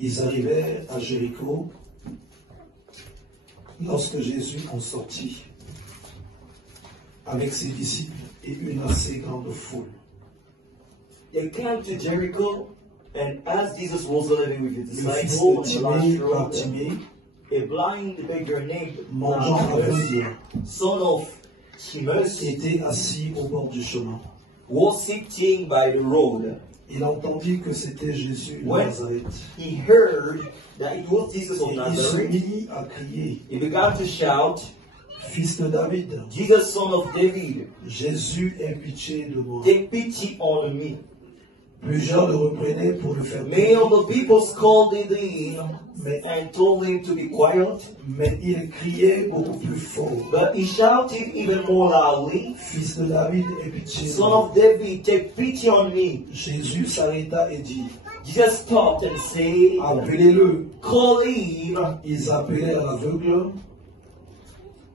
Ils arrivèrent à Jéricho lorsque Jésus en sortit avec ses disciples et une assez grande foule. They came to Jericho, and as Jesus was living with his Le fils disciples de on the Timée, last road, Bartimée, a blind beggar named mangeant aveugle, son of Timaeus, était assis au bord du chemin. was sitting by the road. Il entendit que c'était Jésus de When Nazareth. he heard that it was Jesus of Et il se Nazareth, mit à crier, he began to shout, Fils de David, Jesus, son of David, Jésus, aie pitié de moi. take pity on me. Plusieurs le reprenaient pour le faire Many taire, of the people scolded him mais, and told him to be quiet, mais il criait beaucoup plus fort. but he shouted even more loudly, Fils de David, aie pitié de Son moi. of David, take pity on me. Jésus s'arrêta et dit, Jesus stopped and said, appelez-le. call him. Ils appelèrent l'aveugle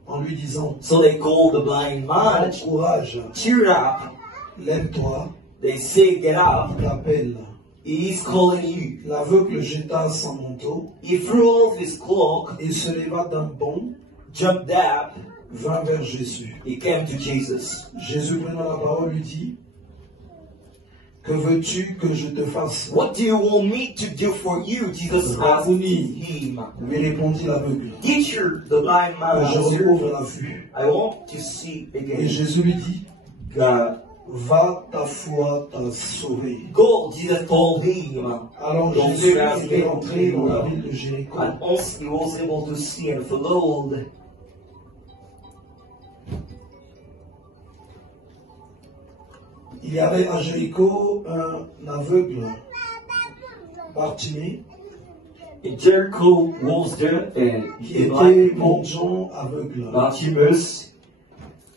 en lui disant, So they called the blind man. courage, Cheer up. lève-toi, They say, get up. il t'appelle. He is calling you. L'aveugle jeta son manteau He threw off his cloak, et se leva d'un bond, jumped up. vint vers Jésus. He came to Jesus. Jésus prenant la parole lui dit, que veux-tu que je te fasse? What do you want me to do for you? Jesus asked him. Lui répondit l'aveugle, Teacher, the blind man je answered, recouvre la vue. I want to see Et again. Jésus lui dit, va, ta foi t'a sauvé. Go, Jesus told him. Alors Donc, Jésus c'est était entré dans la ville de Jéricho. And also he was able to see and followed. Il y avait à Jéricho un aveugle, Bartimée, In Jericho was there qui a était blind mendiant aveugle. Bartimaeus.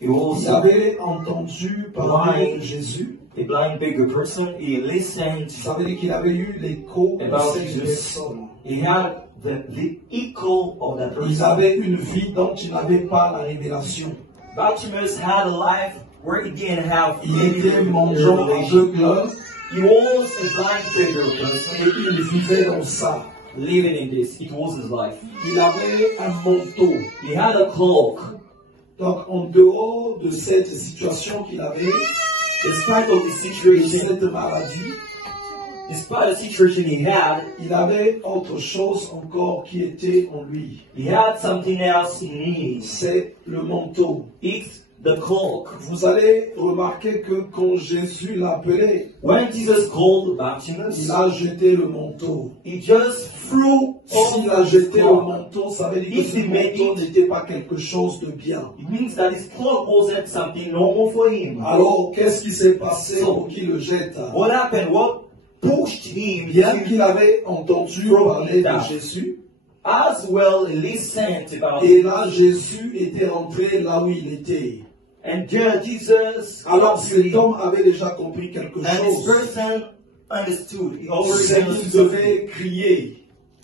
He was Il avait entendu parler de Jésus. a blind beggar person. He listened. Ça veut dire qu'il avait eu l'écho de About cette Jesus. personne. He had the echo of that Il person. avait une vie dont il n'avait pas la révélation. Bartimaeus had a life where he didn't have Il any était mendiant revelation. aveugle He was a blind beggar person et il vivait dans ça. living in this. It was his life. Il avait un manteau. He had a cloak. Donc, en dehors de cette situation qu'il avait, Despite of the de situation, cette maladie, despite the situation he had, il avait autre chose encore qui était en lui. he had something else he needs. C'est le manteau. It's the cloak. Vous allez remarquer que quand Jésus l'appelait, When Jesus called il Bartimaeus, a jeté le manteau. he just threw S'il a off his jeté le cloak. manteau, ça veut dire que If ce he made manteau it- n'était pas quelque chose de bien. It means that his cloak wasn't something normal for him. Alors, qu'est-ce qui s'est passé pour qu'il le jette? What happened? What pushed him Bien to, qu'il avait entendu parler de Jésus, as well listened about et it. là, Jésus était rentré là où il était. And Jesus, Alors, cet homme avait déjà compris quelque and this chose. person understood. He already C'est qu'il understood something. devait crier.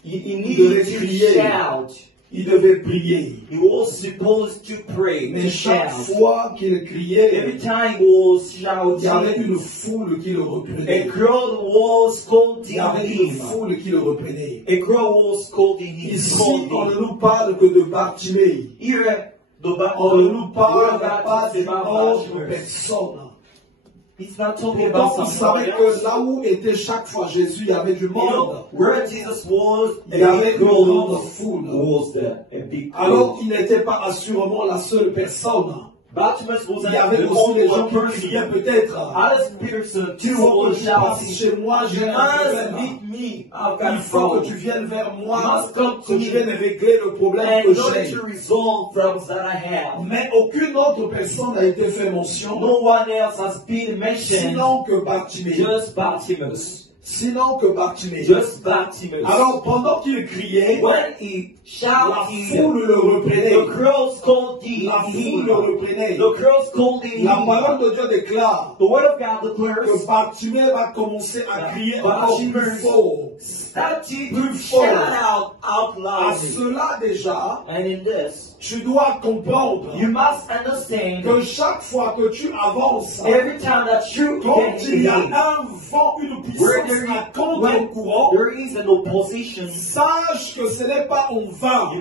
He devait needed to crier. shout. Il devait prier. He was supposed to pray, Mais to chaque shout. fois qu'il criait, Every time he was il y avait shouting, une foule qui le a reprenait. crowd was Il scolding y avait une him. foule qui le reprenait. A crowd was scolding him. Ici, on ne Scolding. nous parle que de Bartimée. Here, the On ne nous parle word pas about d'une autre Bartimaeus. personne. It's not talking about Donc, vous somebody savez else. que là où était chaque fois Jésus, il y avait du You know, monde. where Jesus was, Il y avait a une grande crowd foule. was there. A big Alors crowd. qu'il n'était pas assurément la seule personne. Bartimaeus was Il y avait the aussi only des gens one qui criaient person. peut-être. Others person Il too faut que was tu passes shouting. chez moi, j'ai You un must problème. meet me. I've Il got a faut que problem. tu viennes vers moi, Must come to que tu me. viennes régler le problème And que in order j'ai. to resolve problems that I have. Mais aucune autre personne n'a été fait mention, No one else has been mentioned. sinon que Bartimée. Just Bartimaeus. Sinon que Bartimée. Just Bartimaeus. Alors pendant qu'il criait, When he la shouted, foule le reprenait. the crowd scolded La foule him. le reprenait. The crowd scolded La him. parole de Dieu déclare The word of God declares que Bartimée va commencer à crier encore plus Bartimaeus fort. Start to Plus shout fort. out À loudly. cela déjà, And in this, tu dois comprendre you must understand que chaque fois que tu avances, every time that you quand get il y a in, un vent, une where puissance à when contre-courant, there is an opposition, sache que ce n'est pas en vain.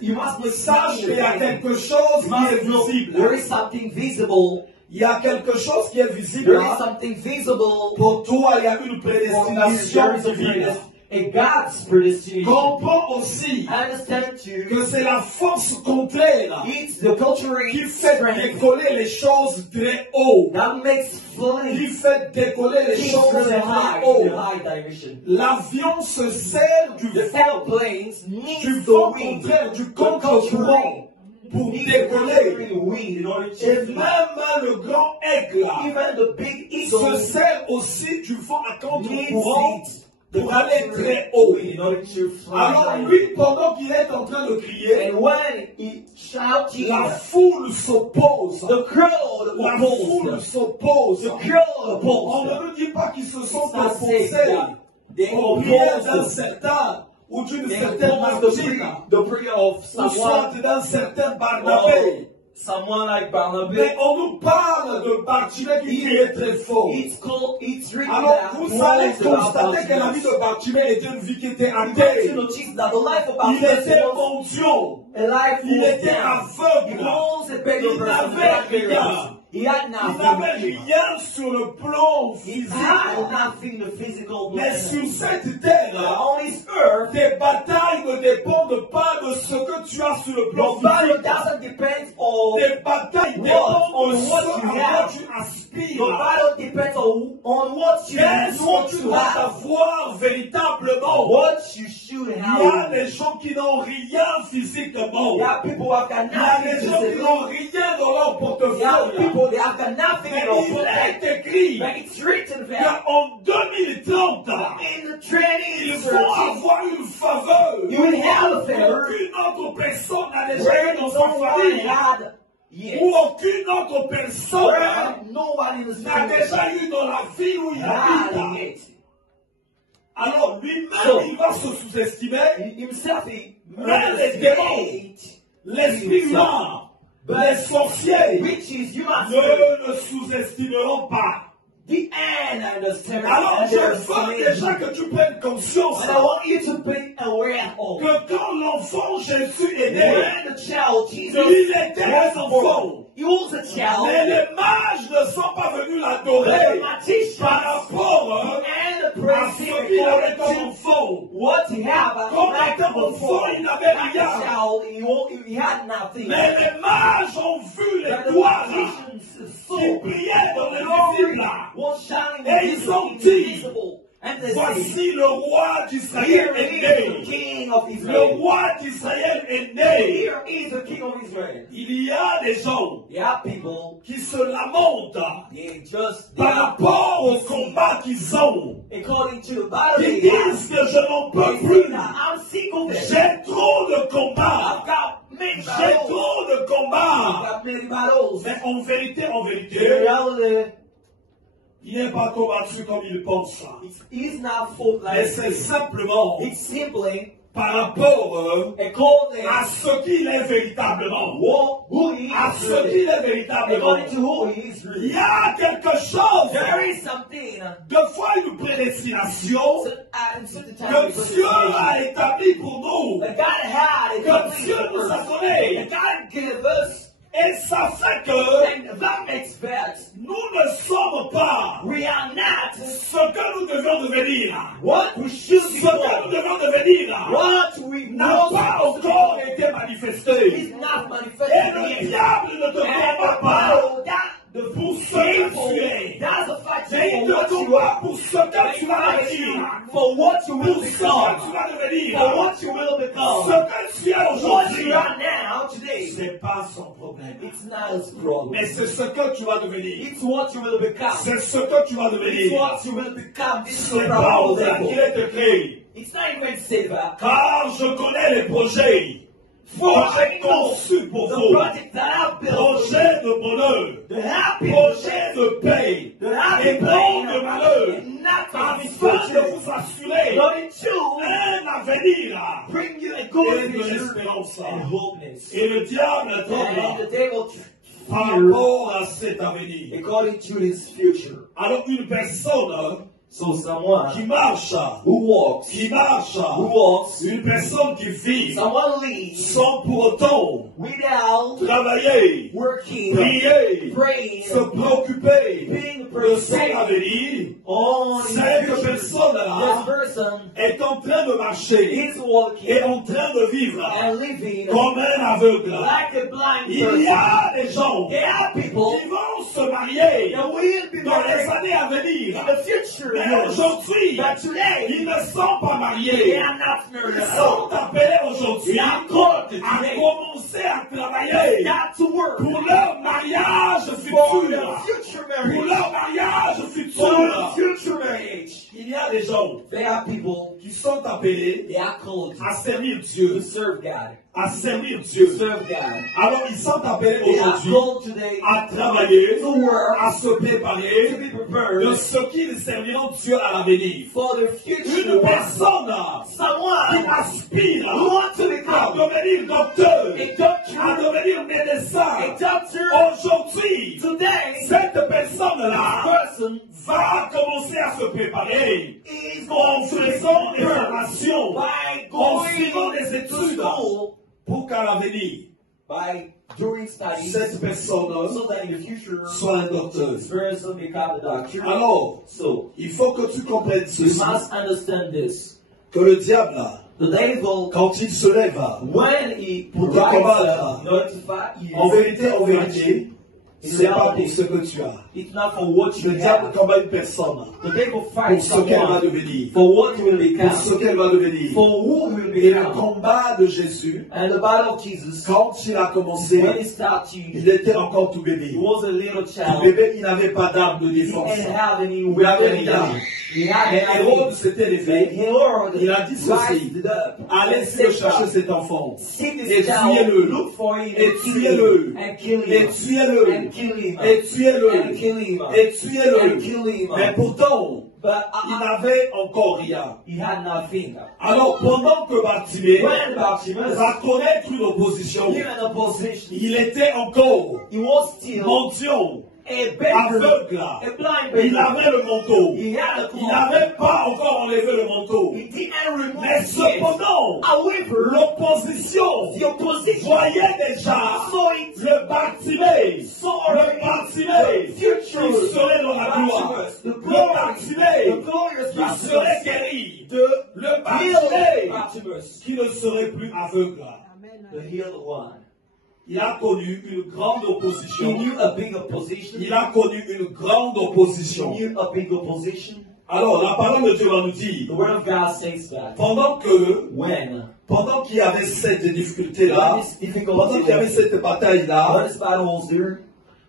you must Sache qu'il y a understand. quelque chose You qui est must know visible. there is something visible. Il y a quelque chose qui est visible. There is something visible. Pour toi, il y a une For you, prédestination there is a divine. a God's predestination. Comprends aussi I understand too. que c'est la force contraire It's the cultural qui fait strength décoller les choses très haut. that makes Qui flying fait décoller les things choses really très high in haut. the high direction. L'avion se sert du The vent, airplanes du need vent the wind, contraire, du the contre-courant contrary pour need the décoller. contrary wind in order Et to fly. même le grand aigle Even the big se eagle sert aussi du vent à needs contre-courant it, the pour aller contrary très haut. wind in order to fly. Alors high. lui, pendant qu'il est en train de crier, And when he shouted, la foule s'oppose. the crowd La foule opposed. s'oppose. The crowd On opposed. ne nous dit pas qu'ils se sont It's not opposés said that they au prière d'un opposed. certain ou d'une They certaine opposed Martine the prayer of ou soit someone, d'un certain Barnabé. someone like Mais Barnabas. on nous parle de Bartimée qui criait très fort. It's written Alors that vous allez Paul is about constater que la vie Bartimaeus. de Bartimée était une vie qui était You have to athée. notice that the life of Il Bartimaeus était was mendiant. a life Il full of était down. He aveugle. was a beggar Il person. n'avait rien. He had Il nothing. n'avait rien sur le plan He physique. had nothing the physical. Mais sur But cette terre, on this earth, tes batailles ne dépendent pas de ce que tu as sur le plan your battle physique. doesn't depend on Tes batailles What? dépendent On de what ce you à quoi have. tu aspires. your battle depends on what you Qu'est-ce want que tu to dois have. avoir véritablement? What you should Il y a have. des gens qui n'ont rien physiquement. There are people who have got Il y a nothing des to gens qui say. n'ont rien dans leur There are portefeuille. people they have got nothing Mais in their il pocket. est écrit But it's written there. qu'en 2030, In the training il faut searching, avoir une faveur. you will have a favor Aucune autre personne n'a déjà where eu dans no sa one famille. had yet. Ou aucune autre personne Where no one in the n'a street déjà eu dans la ville où il had habite. yet. Alors lui-même, So, il va se sous-estimer. Himself, he Même les démons, l'esprit humain, les sorciers riches, human spirit, ne sous-estimeront pas. the end and the spirit. Alors And je their veux spirit. déjà que tu prennes conscience And I want you to be aware of que quand l'enfant Jésus est né, when the child Jesus il était un was enfant. born. He was a Mais child. les mages ne sont pas venus The l'adorer magicians par rapport and the à ce qu'il avait comme praise enfant. what he had as Quand like il était enfant, il n'avait Like rien. a child, he had nothing. Mais les mages ont vu But les the doigts magicians qui saw brillaient dans le glory visible. was shining Et ils ont dit, invisible. And they said, voici le roi d'Israël here est is the né. king of Le Israel. roi d'Israël est né. Here is the king of Israel. Il y a des gens There are people, qui se lamentent they just, par rapport au combat qu'ils ont. according to the Bible, Ils they have. disent que je n'en peux They say plus. that I'm sick of it. J'ai trop de combats. I've got many J'ai battles. trop de I've combats. got many battles. Mais en vérité, In il reality, n'est pas combattu comme il pense. it's not for Mais like c'est simplement it's simply par rapport according à ce qu'il est véritablement. who he À is ce really. qu'il est véritablement. According to who he is Il really. y a quelque chose, There is something deux fois une prédestination at certain time que Dieu a établi pour nous. that God had a Que complete Dieu nous a purpose. donné. That God gave us, Et ça fait que and that makes that nous ne sommes pas we are not ce que nous devions devenir. what we should Ce be. que nous devions devenir What we n'a pas encore été manifesté. is not Et manifested le yet. diable ne te And combat the pas battle that the pour ce que tu es. that's a fact Mais il for te what you combat are. pour ce que tu vas devenir. For what you will Pour ce que tu become. vas devenir. For what you will Ce become. que tu es What aujourd'hui, you are now, today, c'est pas son problème. it's not his problem. Mais c'est ce que tu vas devenir. It's what you will become. C'est ce que tu vas It's devenir. what you will become. This is C'est the pas problem. aux qu'il est écrit. It's not even say that. Car je connais les projets projet conçu pour the vous, project that I built, projet de bonheur, the happy projet de paix, the happy et non de malheur, and not to afin be de future, vous assurer but in truth, un avenir bring you a et good de future l'espérance. and hopeness. Et le diable And tremble the devil par fear rapport à cet avenir. according to his future. Alors une personne So someone qui marche, who walks, une personne qui vit someone leads sans pour autant without travailler, working, prier, praying, se préoccuper being de son prepared avenir, on cette this personne-là person est en train de marcher is walking et en train de vivre and living comme un aveugle. like a blind Il y person. a des gens There are people qui vont se marier that will be dans les married années à venir. in the future, Mais aujourd'hui, but today ils ne sont pas they mariés. are not married Ils at sont all. appelés aujourd'hui They are called à today commencer à travailler not to work pour leur mariage for futur. the future Pour marriage. leur mariage For futur. the future marriage. Il y a des gens There are people, qui sont appelés they are called à servir to Dieu. serve God. À servir To Dieu. serve God. Alors ils sont appelés They are aujourd'hui called today à travailler, to work, à se to préparer be de prepared ce qu'ils serviront Dieu à l'avenir. for the Une future. personne qui Someone aspire who wants to à become devenir docteur, a à doctor, devenir médecin. a doctor Aujourd'hui, today, cette personne-là person va commencer à se préparer is en going to faisant des learn formations, by en suivant going des to études school, pour qu'à l'avenir, by doing studies, cette personne so that in the future soit un docteur. this person become a doctor. Alors, So il faut que tu comprennes you ceci, must understand this. que le diable, The devil, quand il se lève, when he Pour te rises combattre. up, notify you, en vérité, c'est pas pour ce que tu as. it's not for what you Le diable have. combat une personne The devil pour fights ce qu'elle va someone devenir. for what he will Pour ce become, qu'elle va devenir. for who he will Et le become. combat de Jésus, And the battle of Jesus, quand il a commencé, when he started, il était encore tout he bébé. was a little Tout child. bébé, il n'avait pas d'arme de He défense. didn't have any Il n'avait weapon. rien. He had Et Hérode nothing. s'était levé. Herod Il a dit ceci. rised up. Allez and chercher said, cet enfant. seek Et this child, tuez-le. look for him, Et and kill tuez-le. him, and kill Et him, tuez-le. and kill him, Et tuez-le. and kill him, Et tuez-le. and kill him. Mais pourtant, But il n'avait encore rien. he had nothing. Alors, pendant que Bartimée When Bartimaeus va connaître une opposition, given a position, il était encore he was still mendiant, a beggar, aveugle. a blind Il beggar. avait le manteau. He had a Il cloth. n'avait pas encore enlevé le manteau. He didn't remove Mais it. cependant, However, l'opposition the opposition voyait déjà saw it, le Bartimée, saw le Bartimée the qui future serait dans la gloire, Bartimaeus, the le glorious Bartimée Bartimaeus, qui serait guéri, the le healed Bartimée Bartimaeus, qui ne serait plus aveugle. the healed one. Il a connu une grande He opposition. knew a big opposition. Il a connu une grande He opposition. knew a big opposition. Alors, la parole de Dieu va nous The dire, word of God says that pendant qu'il y avait cette difficulté-là, when this difficult pendant qu'il y avait cette when bataille-là, this battle was there,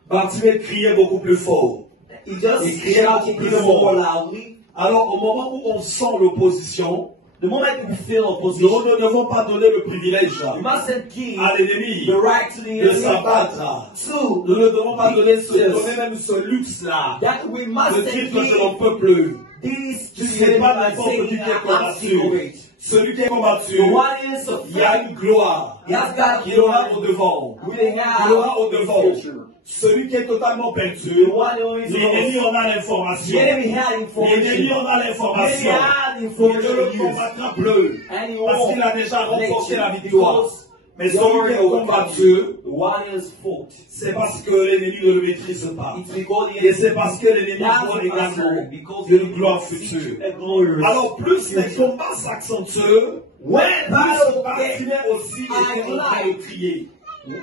Bartimée criait beaucoup plus fort. he just He cried shouted plus even fort. more loudly. Alors, au moment où on sent l'opposition, The moment you feel nous opposition, ne devons pas donner le privilège you mustn't give à l'ennemi the right to the de enemy s'abattre. to Nous ne devons pas donner même ce luxe-là that we de mustn't dire que je n'en give peux plus. this to the C'est enemy pas by n'importe saying qui qui est I'm asking for combattu. it. Celui qui est combattu, The one is il y a une gloire. he has got Il aura au devant. will Il aura au devant. have future. Celui qui est totalement The perdu, one who is l'ennemi lost. en a The l'information. enemy had L'ennemi information. en a The enemy l'information. had Il ne information le to use. combattra plus. And he Parce won't qu'il a déjà remporté la let you victoire. because Mais the celui qui already est combattu, the one is fought. c'est parce que l'ennemi ne le maîtrise pas. It's because the Et c'est parce que l'ennemi voit également une gloire future. a glorious Alors plus les future. combats s'accentuent, When plus battle Bartimée aussi était en train de crier.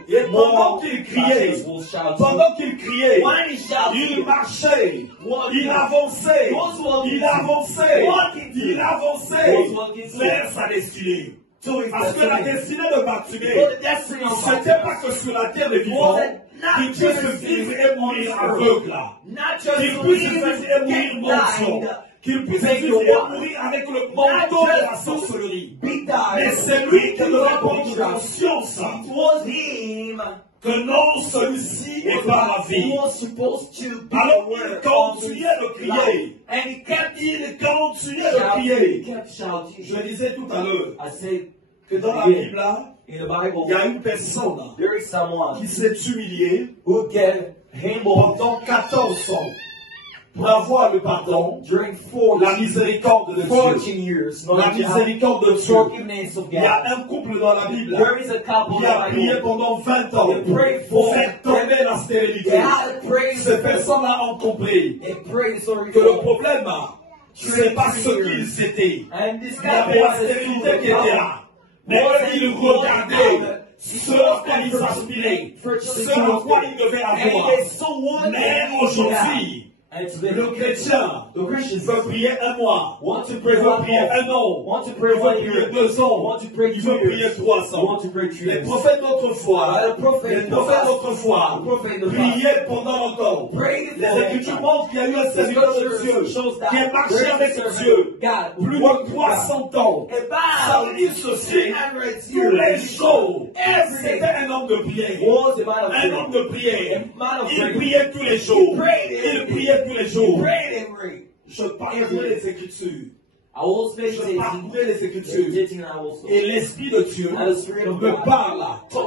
Et gets pendant qu'il criait, will shout. pendant qu'il criait, When he shouted, il marchait, What il he- avançait, Those walking- il avançait, What he did. il avançait Those walking- vers sa destinée. to his Parce que la destiny. destinée de Bartimée, For the destiny of ce n'était pas que sur la terre des vivants, qu'il puisse vivre et mourir aveugle, Not just qu'il to puisse live, vivre et mourir get mendiant, died, qu'il puisse Make vivre the et one. mourir avec le manteau de la sorcellerie. be Mais died. c'est lui qui le remportera. conscience It was him que non, celui-ci n'est pas la vie. who was supposed to be Alors il aware of continuait de his life. crier. And he kept Il continuait de shouting. He crier. kept shouting. Je disais tout à l'heure I said, que dans la again, Bible, là, in the Bible, il y a une personne there is someone qui s'est humiliée who get humbled pendant 14 ans pour avoir le pardon, during la miséricorde de 14 Dieu. years. La miséricorde de Dieu. Forgiveness of Il y a God. un couple dans la Bible There is a couple qui a that prié pendant 20 ans They prayed pour for faire tomber la stérilité. they had prayed Ces personnes-là ont compris They prayed so que le for problème, ce n'est pas ce qu'ils étaient. and this Il y avait la guy stérilité qui était là. Mais ils regardaient ce à quoi ils aspiraient, ce à quoi ils devaient avoir. Mais aujourd'hui, le chrétien the Christians veut prier un mois, want to il pray veut one prier month, un an, want to il pray veut 1 prier year, 2 ans, want to pray il 2 veut prier years, 3 ans. want to pray 3 Les years. prophètes d'autrefois, The prophet les in the prophètes past, d'autrefois the prophet in the priaient pendant longtemps. Prayed Les for Écritures them. montrent qu'il y a eu un serviteur de Dieu shows that qui a marché great avec servant Dieu God plus walked de with God. 300 ans. Ça veut dire ceci, tous les jours, c'était un homme de prière. Was a man of Un homme prayer. de prière. A man of Il prayer. priait tous les jours. He prayed every Il day. priait tous les He jours. prayed and prayed. Je parlerai les Écritures. I was Je meditating, parlerai les Écritures. meditating and I was Et l'Esprit de Dieu And the Spirit of me God parle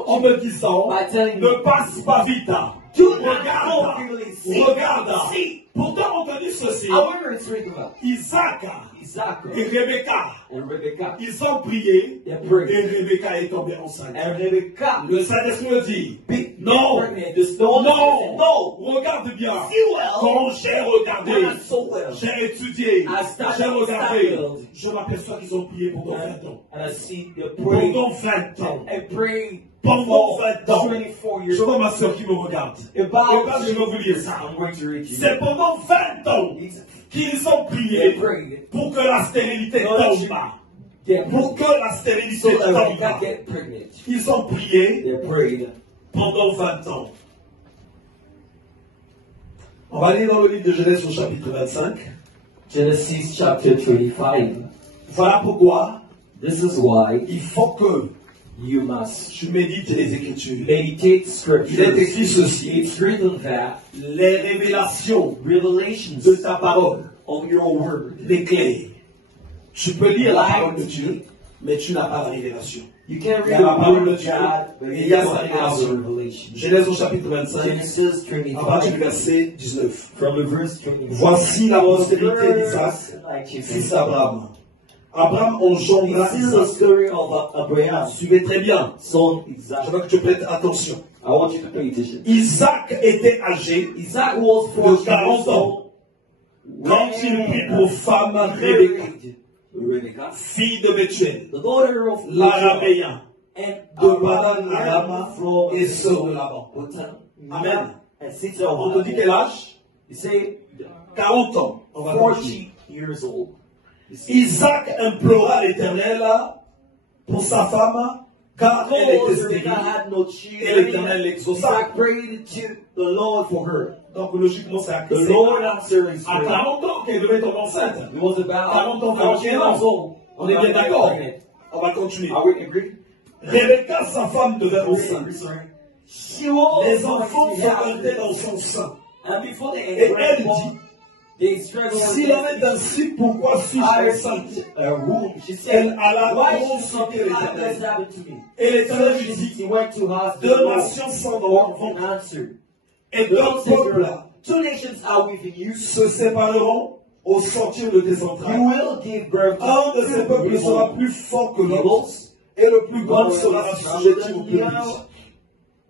en me disant, by telling ne me, passe pas vite. do not go Regarde, quickly, see, regarde. see. Pourtant, on te dit ceci. However, it's written about Isaac Isaac et Rebecca, and Rebecca. ils ont prié They et prayed. Rebecca est tombée enceinte. And Rebecca Le Saint-Esprit me dit, be non, pregnant. The stone said, non, no. regarde bien. See well. Quand j'ai regardé, Not so well. j'ai étudié, I started- j'ai regardé, started. je m'aperçois qu'ils ont prié pendant 20 ans. And I see the praying Pendant 20 ans. and praying Pendant for 20 ans. 24 Je years. vois ma soeur qui me regarde. Et About là, je vais vous lire ça. I'm going to read you. C'est pendant 20 ans qu'ils ont They prié prayed. pour que la stérilité No, tombe. Get Pour que la so stérilité that Rebecca tombe. get pregnant. Ils ont prié They prayed. pendant 20 ans. On va aller dans le livre de Genèse au chapitre 25. Genesis chapter 25. Voilà pourquoi This is why il faut que you must tu médites les Écritures. meditate Il est scriptures. écrit ceci. It's written that Les révélations revelations de ta parole of your word, l'éclairent. Tu peux lire la parole de Dieu, mais tu n'as pas la révélation. you can Il y a read la the parole word de of Dieu God, but et you il y a don't sa have the révélation. revelation. Genèse au chapitre 25, Genesis à partir du 25, verset 19. from the verse 25. Voici la postérité d'Isaac, Verse fils d'Abraham. Abraham engendra This is the Isaac. story of Abraham, Suivez très bien. son Je Isaac. veux que tu prêtes attention. I want you to pay attention. Isaac était âgé Isaac was de 40 40 years ans old quand il prit pour femme Rebecca, Rebecca, fille de Bethuel, the daughter of l'Araméen, and de Padan Aram from et sœur de Laban. Amen. And sister of On te dit quel âge? You say 40 ans. On va continuer. 40 years old. Isaac implora l'Éternel pour sa femme, car elle était Because Rebecca stérile. had no Et l'Éternel children, l'exauça. Isaac prayed to the Lord for her. Donc logiquement, c'est The Lord answered his à prayer. 40 ans qu'elle devait tomber enceinte. It was about 40 ans, 40 years 41 old. On est bien d'accord. On va continuer. Are we agree? Rebecca, sa femme, devait enceinte. Sorry. She was Les enfants s'arrêtaient dans son sein. and before they Et elle born, dit, they struggled s'il en est ainsi, pourquoi suis-je I enceinte? received a womb. She Elle said, alla why consulter should something like this l'Éternel. happen to me? Et l'Éternel So lui dit, she went to hospital. deux nations sont dans ton ventre. and answered. Et The deux Lord said to peuples her, two nations are within you. se sépareront au sortir de tes You entrailles. will give birth Un de to ces peuples people. sera plus fort que l'autre, et le plus grand sera assujetti au plus riche.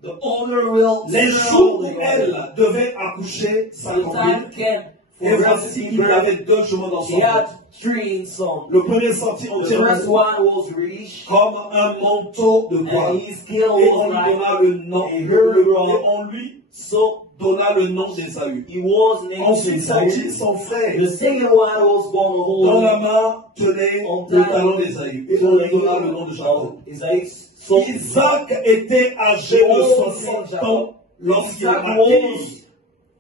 The older will Les jours où elle devait accoucher the s'accomplirent, time came et for her to voici give qu'il y birth. avait deux jumeaux dans son She had ventre. 3 sons. Le premier sortit The entièrement first one was rich, comme un manteau de bois, and his skill et on was lui like donna le nom, a et hero. on lui So donna le nom d'Ésaü. he was named Ensuite sortit Isaac. son frère, The second one was born dans la holy. main tenait le talon d'Ésaü, et on lui donna le nom de Jacob. Isaac. So Isaac était âgé de 60 ans lorsqu'il Isaac naquit. was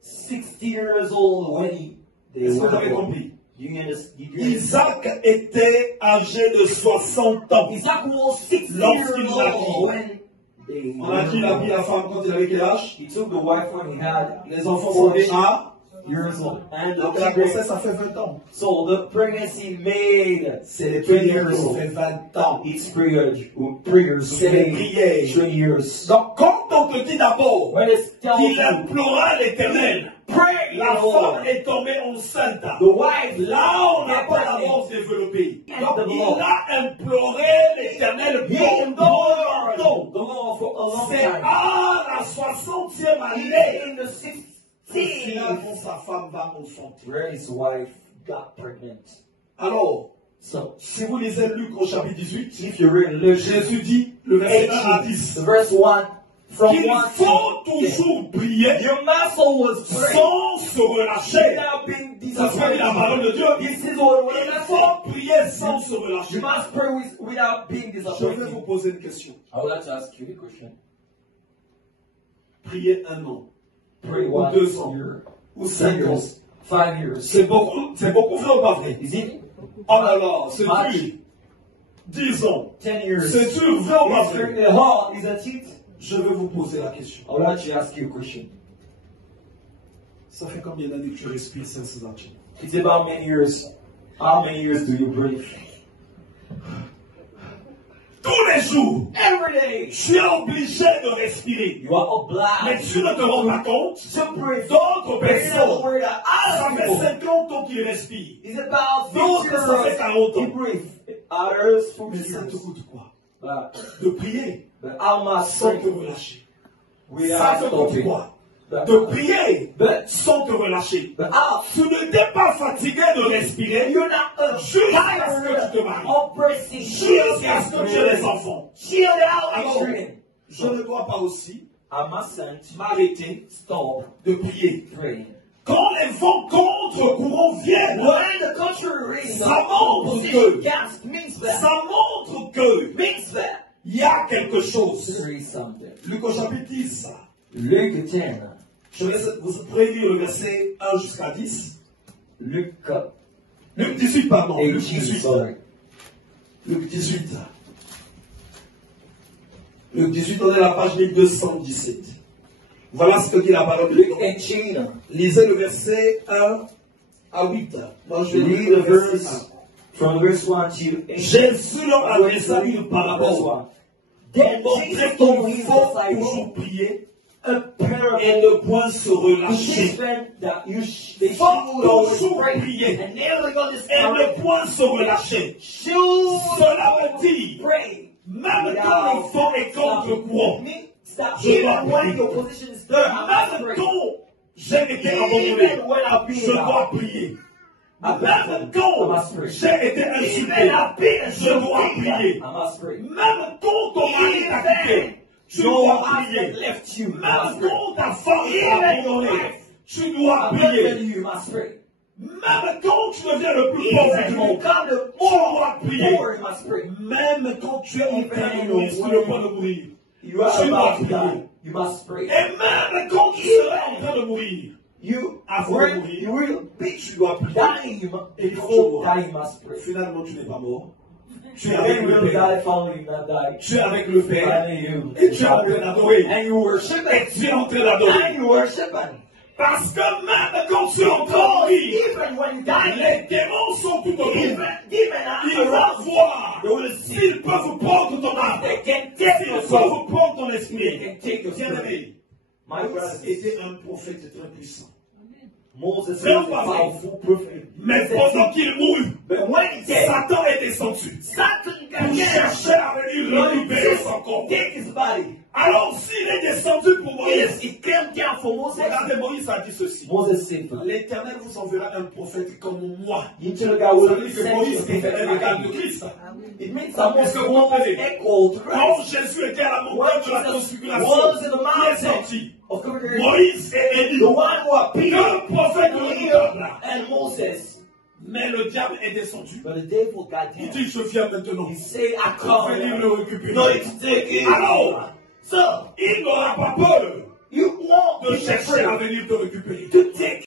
60 years old when they Est-ce que were vous avez born. compris? Isaac était âgé de 60 ans. Isaac was 60 Lorsqu'il years l'a old pris. when they On a dit il a pris la femme quand il avait quel âge? he took the wife when he had Les enfants sont nés à. years old. And Donc la grossesse, ça fait 20 ans. so the pregnancy made C'est les 20 prières years qui ont old. fait 20 ans. It's prayers C'est les made prières. 20 years. Donc quand on te dit d'abord When it's telling qu'il you, implora l'Éternel, pray, la Lord. femme est tombée enceinte. The wife, Là, on n'a pas d'avance développée. Donc, the il Lord. a imploré l'Éternel He pendant endured longtemps. the Lord for a long C'est time. à la 60e année In the que 16th, finalement sa femme va enfanter. where his wife got pregnant. Alors, So, si vous lisez Luc au chapitre 18, if you read Luke Jésus dit, le verset 1 à 18, 10, the verse 1, from qu'il 1 faut to 10, toujours prier your muscle was praying sans se relâcher. without being Ça se fait la parole de Dieu. This is what we're Il not faut prier sans se You relâcher. must pray without being Je vais vous disappointed. poser une question. I would like to ask you a question. Priez un an, Pray ou once 2 ans, a year, ou 10 5 ans. years, 5 years. C'est beaucoup vrai ou pas vrai? Is it Oh là là, c'est much? dur. 10 ans. 10 years? C'est dur, vrai ou pas It's vrai? very hard, isn't it? Je vais vous poser la question. I would like to ask you a question. Ça fait combien d'années que tu respires sans cela? It's about many years. How many years do you breathe? Tous les jours, Every day. tu es obligé de respirer. You are Mais obliged tu ne te rends pas compte. to breathe. D'autres But in other personnes, words, ça other fait people, 50 ans qu'ils respirent. it's about D'autres, those ça fait girls 40 who ans. breathe. Others for Mais ça te years. coûte quoi? But De prier how much sans te pray relâcher. Ça without te coûte stopping? quoi? But De prier but sans te relâcher. how? Tu ne t'es pas fatigué de respirer You're not jusqu'à ce que tu te maries. of breathing. Jusqu'à ce que tu aies des enfants. Chill out, Alors, Adrian. je ne dois pas aussi I mustn't m'arrêter stop de prier. praying. Quand les vents contre-courants viennent, When the contrary Ça montre que- gas means that. ça montre que Means that. il y a quelque chose. There is something. Luc au chapitre 10, Luke 10. je laisse, vous pouvez lire le verset 1 jusqu'à 10. Luke Luc 18, pardon. Luc 18, 18. sorry. Luc 18. Luc 18, on est à la page 1217. Voilà ce que dit la parole de Dieu. Luke 18. Lisez le verset 1 à 8. Moi, je vais Read lire le the verset 1. verse from verse 1 to 8. Jésus leur adressa une parabole. Then Pour Jesus montrer told qu'il his faut disciples toujours prier a parable et ne point se to relâcher. teach them that they Faut should always toujours pray prier and never go this et ne point se relâcher. Should Cela veut dire, pray. même quand le vent est contre courant, Stop. Je dois Even when prier. your position is there, I must même pray. quand j'ai été abandonné, Even when I've been je dois down, prier. I Même quand must pray. j'ai été Even insulté, I've been je dois prier. I must pray. Même quand ton mari t'a quitté, tu Your dois husband prier. left you, you must Même pray. quand ta femme t'a Even your abandonné, wife, tu dois I'm not prier. telling you, you must pray. Même quand tu deviens le plus pauvre Even du when you monde, come to tu dois prier. poor, you must pray. Même quand tu es en train de mourir, sur le point de mourir, You are tu dois about to prier. die. You must pray. Et même quand tu seras en train de mourir, You avant de when mourir, you will be tu dois prier. dying, you must, Et before quand tu dying, you must pray. Finalement, tu n'es pas mort. Tu es And avec then you le will Père. die following that die. Tu es avec le Père. And you Et tu es en train d'adorer. and you worship Et it. tu es en train d'adorer. And you worship it. Parce que même quand tu es en train de mourir, Even when you die, les démons sont tout autour. even Ils vont around voir they will see. s'ils peuvent prendre ton âme. They can take S'ils your soul. peuvent prendre ton They esprit. can take your Bien spirit. aimé, My brothers, Moïse était un prophète très puissant. Moses Very was a powerful prophet. Mais pendant qu'il mourut, But when he died, Satan est descendu Satan pour got chercher à venir récupérer son corps. take his body. Alors s'il est descendu pour Moïse, He came down for Moses. regardez, Moïse a dit ceci. Moses said, L'Éternel vous enverra un prophète comme moi. you tell God will Ça veut dire que send Moïse you a était prophet un égal de like me. Christ. It means that Est-ce que Moses vous was comprenez? equal to Quand Christ. Jésus était à la When montagne de la Jesus transfiguration, was in the qui est mountain sorti? of Calvary, Moïse et Élie, the one who appeared, deux prophètes redoutables. and Moses. Mais le diable est descendu. But the devil got Il down. dit, je viens maintenant. He said, I Pour venir come. le récupérer. No, it's take it. Alors, So, il n'aura pas peur you want de to chercher à venir te récupérer. to take